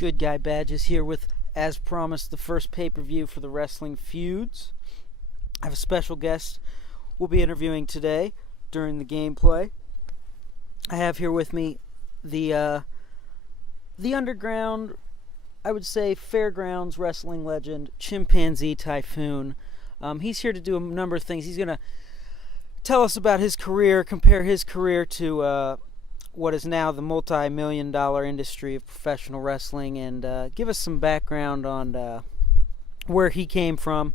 Good Guy Badges here with, as promised, the first pay-per-view for the Wrestling Feuds. I have a special guest we'll be interviewing today during the gameplay. I have here with me the underground, I would say, fairgrounds wrestling legend, Chimpanze Typhoon. He's here to do a number of things. He's going to tell us about his career, compare his career to what is now the multi-million-dollar industry of professional wrestling, and give us some background on where he came from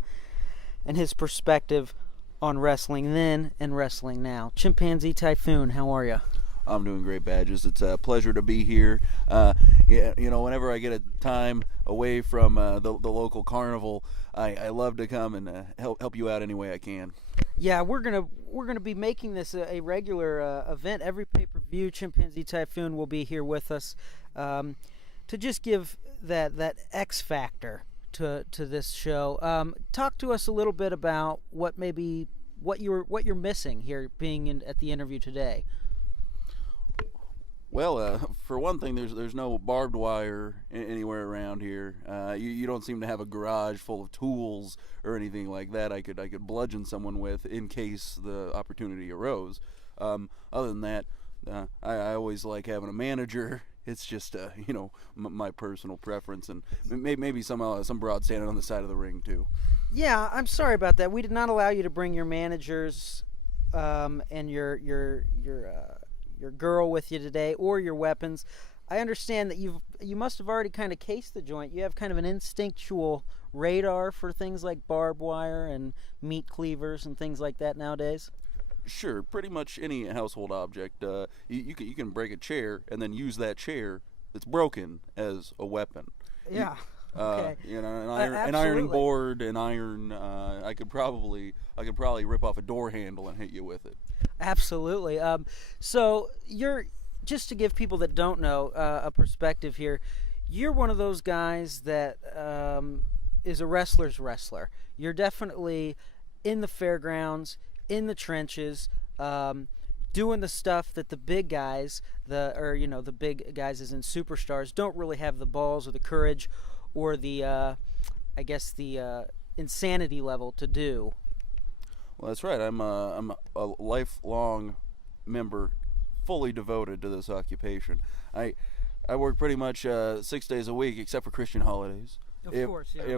and his perspective on wrestling then and wrestling now. Chimpanze Typhoon, how are you? I'm doing great, Badges. It's a pleasure to be here. Whenever I get a time away from the local carnival, I love to come and help you out any way I can. Yeah, we're gonna be making this a regular event. Every pay-per-view, Chimpanze Typhoon will be here with us to just give that X factor to this show. Talk to us a little bit about what you're missing here, being at the interview today. Well, for one thing, there's no barbed wire anywhere around here. You don't seem to have a garage full of tools or anything like that. I could bludgeon someone with in case the opportunity arose. Other than that, I always like having a manager. It's just my personal preference, and maybe some broad standing on the side of the ring too. Yeah, I'm sorry about that. We did not allow you to bring your managers and your girl with you today, or your weapons. I understand that you must have already kind of cased the joint. You have kind of an instinctual radar for things like barbed wire and meat cleavers and things like that nowadays. Sure, pretty much any household object. You can break a chair and then use that chair that's broken as a weapon. Yeah. Okay. An ironing board, an iron. I could probably rip off a door handle and hit you with it. Absolutely. So you're, just to give people that don't know a perspective here, you're one of those guys that is a wrestler's wrestler. You're definitely in the fairgrounds, in the trenches, doing the stuff that the big guys, the big guys as in superstars, don't really have the balls or the courage or the insanity level to do. Well, that's right. I'm a lifelong member, fully devoted to this occupation. I work pretty much 6 days a week, except for Christian holidays. Of course, yeah.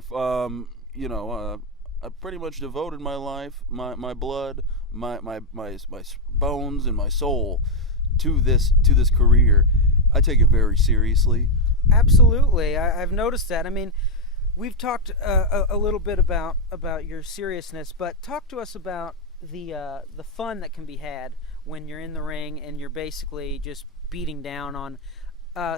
I pretty much devoted my life, my blood, my bones, and my soul to this career. I take it very seriously. Absolutely, I've noticed that. I mean, we've talked a little bit about your seriousness, but talk to us about the fun that can be had when you're in the ring and you're basically just beating down on,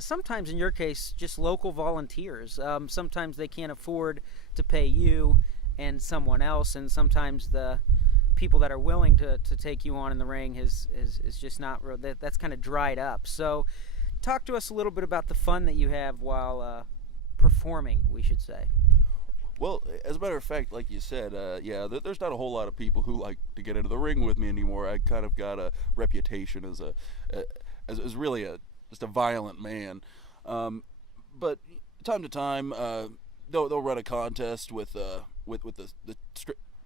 sometimes in your case, just local volunteers. Sometimes they can't afford to pay you and someone else, and sometimes the people that are willing to take you on in the ring is just not real. That's kind of dried up. So talk to us a little bit about the fun that you have while performing, we should say. Well, as a matter of fact, like you said, there's not a whole lot of people who like to get into the ring with me anymore. I kind of got a reputation as really just a violent man. But time to time, they'll run a contest with the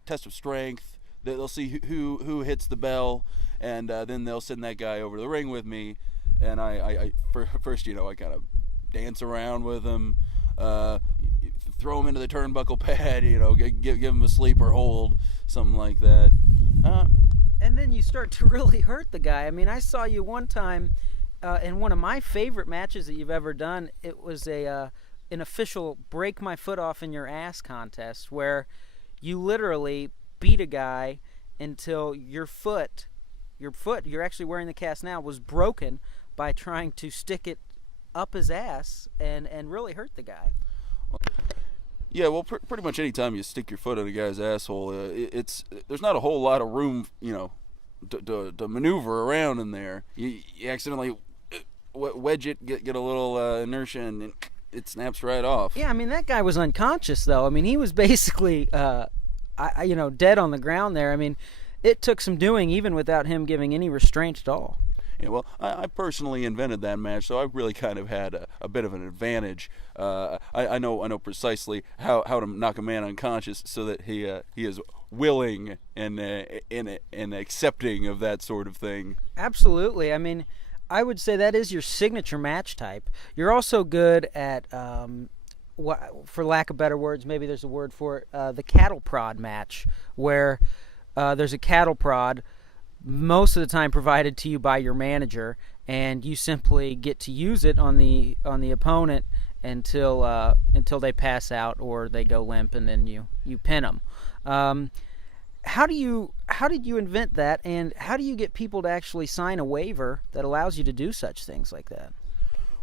test of strength. They'll see who hits the bell, and then they'll send that guy over to the ring with me. And I first, I kind of dance around with him. Throw him into the turnbuckle pad, give him a sleeper hold, something like that. And then you start to really hurt the guy. I mean, I saw you one time in one of my favorite matches that you've ever done. It was an official break my foot off in your ass contest where you literally beat a guy until your foot, you're actually wearing the cast now, was broken by trying to stick it up his ass and really hurt the guy. Yeah, well, pretty much any time you stick your foot in a guy's asshole, there's not a whole lot of room, to maneuver around in there. You accidentally wedge it, get a little inertia, and it snaps right off. Yeah, I mean, that guy was unconscious, though. I mean, he was basically, dead on the ground there. I mean, it took some doing even without him giving any restraint at all. Yeah, well, I personally invented that match, so I really kind of had a bit of an advantage. I know precisely how to knock a man unconscious so that he is willing and accepting of that sort of thing. Absolutely. I mean, I would say that is your signature match type. You're also good at, for lack of better words, maybe there's a word for it, the cattle prod match, where there's a cattle prod most of the time provided to you by your manager, and you simply get to use it on the opponent until they pass out or they go limp, and then you pin them. How did you invent that, and how do you get people to actually sign a waiver that allows you to do such things like that?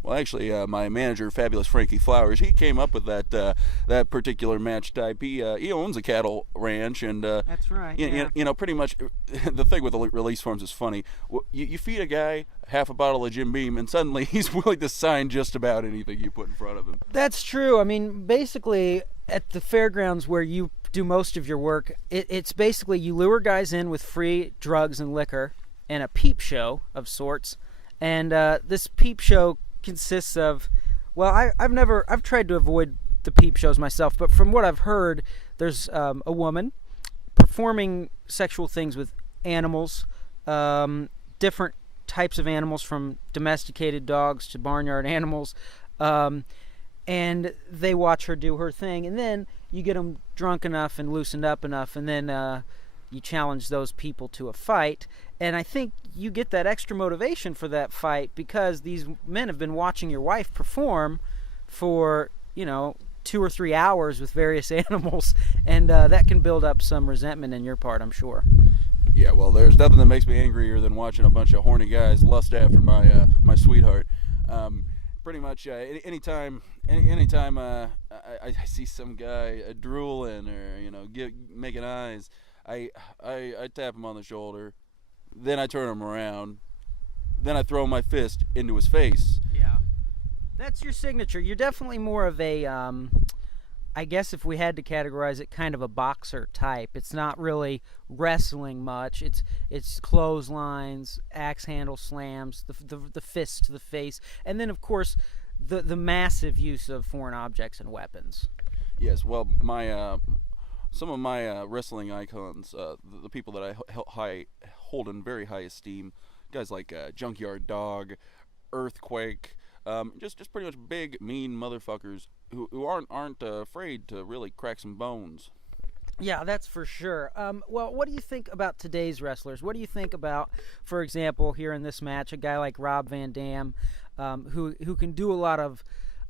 Well, actually, my manager, Fabulous Frankie Flowers, he came up with that particular match type. He owns a cattle ranch, and That's right. pretty much the thing with the release forms is funny. You feed a guy half a bottle of Jim Beam, and suddenly he's willing to sign just about anything you put in front of him. That's true. I mean, basically, at the fairgrounds where you do most of your work, it's basically you lure guys in with free drugs and liquor and a peep show of sorts, and this peep show consists of, well, I've tried to avoid the peep shows myself, but from what I've heard, there's a woman performing sexual things with animals, different types of animals, from domesticated dogs to barnyard animals, and they watch her do her thing, and then you get them drunk enough and loosened up enough, and then you challenge those people to a fight. And I think you get that extra motivation for that fight because these men have been watching your wife perform for 2 or 3 hours with various animals, and that can build up some resentment in your part, I'm sure. Yeah, well, there's nothing that makes me angrier than watching a bunch of horny guys lust after my sweetheart. Pretty much anytime I see some guy drooling or making eyes, I tap him on the shoulder, then I turn him around, then I throw my fist into his face. Yeah, that's your signature. You're definitely more of a, I guess if we had to categorize it, kind of a boxer type. It's not really wrestling much. It's clotheslines, axe handle slams, the fist to the face, and then of course the massive use of foreign objects and weapons. Yes, well, some of my wrestling icons, the people that I hold in very high esteem, guys like Junkyard Dog, Earthquake, just pretty much big, mean motherfuckers who aren't afraid to really crack some bones. Yeah, that's for sure. Well, what do you think about today's wrestlers? What do you think about, for example, here in this match, a guy like Rob Van Dam, who can do a lot of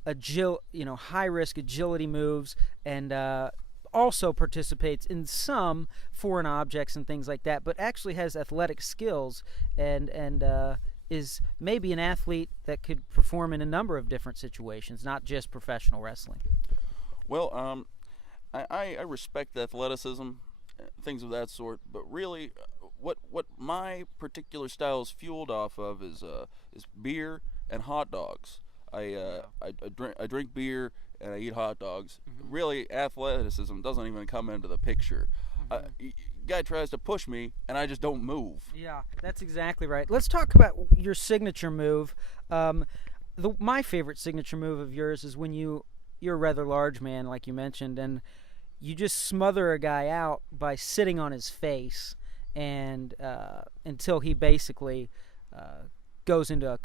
high risk agility moves, and also participates in some foreign objects and things like that, but actually has athletic skills and is maybe an athlete that could perform in a number of different situations, not just professional wrestling. Well, I respect athleticism, things of that sort, but really, what my particular style is fueled off of is beer and hot dogs. I drink beer and I eat hot dogs. Mm-hmm. Really, athleticism doesn't even come into the picture. Mm-hmm. Guy tries to push me, and I just don't move. Yeah, that's exactly right. Let's talk about your signature move. My favorite signature move of yours is when you're a rather large man, like you mentioned, and you just smother a guy out by sitting on his face, and until he basically goes into a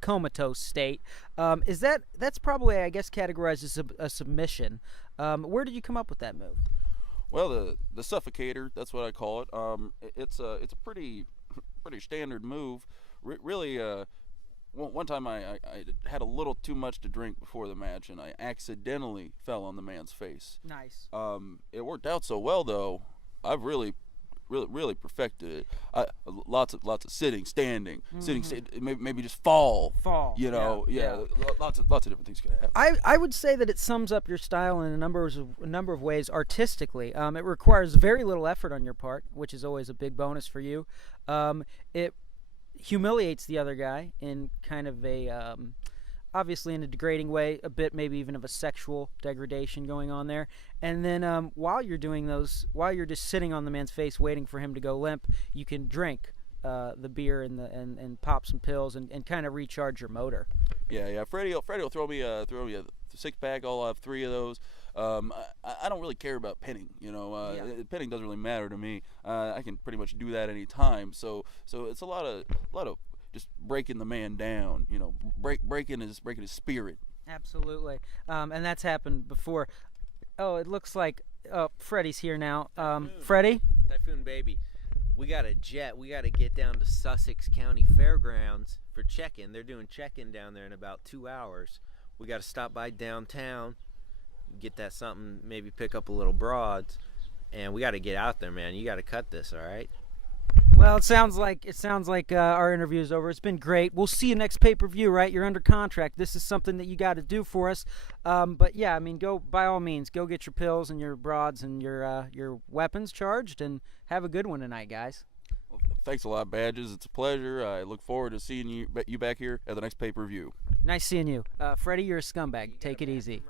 comatose state. That's probably, I guess, categorized as a submission. Where did you come up with that move? Well, the suffocator, that's what I call it. It's a pretty standard move. Really, one time I had a little too much to drink before the match, and I accidentally fell on the man's face. Nice. It worked out so well, though. I've really perfected it. Lots of sitting, standing, mm-hmm. maybe just fall. Yeah. Lots of different things could happen. I would say that it sums up your style in a number of ways artistically. It requires very little effort on your part, which is always a big bonus for you. It humiliates the other guy in kind of a obviously in a degrading way, a bit maybe even of a sexual degradation going on there. And then while you're doing those, while you're just sitting on the man's face waiting for him to go limp, you can drink the beer and pop some pills and kind of recharge your motor. Yeah. Freddie will throw me a 6-pack. I'll have 3 of those. I don't really care about pinning. Pinning doesn't really matter to me. I can pretty much do that any time. So it's a lot of just breaking the man down. Breaking his spirit. Absolutely. And that's happened before. Oh, it looks like Freddie's here now. Freddie? Typhoon baby. We got a jet. We got to get down to Sussex County Fairgrounds for check-in. They're doing check-in down there in about 2 hours. We got to stop by downtown, get that something, maybe pick up a little broads, and we got to get out there, man. You got to cut this, all right? Well, it sounds like our interview is over. It's been great. We'll see you next pay-per-view, right? You're under contract. This is something that you got to do for us. But yeah, I mean, go by all means. Go get your pills and your broads and your weapons charged, and have a good one tonight, guys. Well, thanks a lot, Badges. It's a pleasure. I look forward to seeing you back here at the next pay-per-view. Nice seeing you, Freddie. You're a scumbag. Take it easy.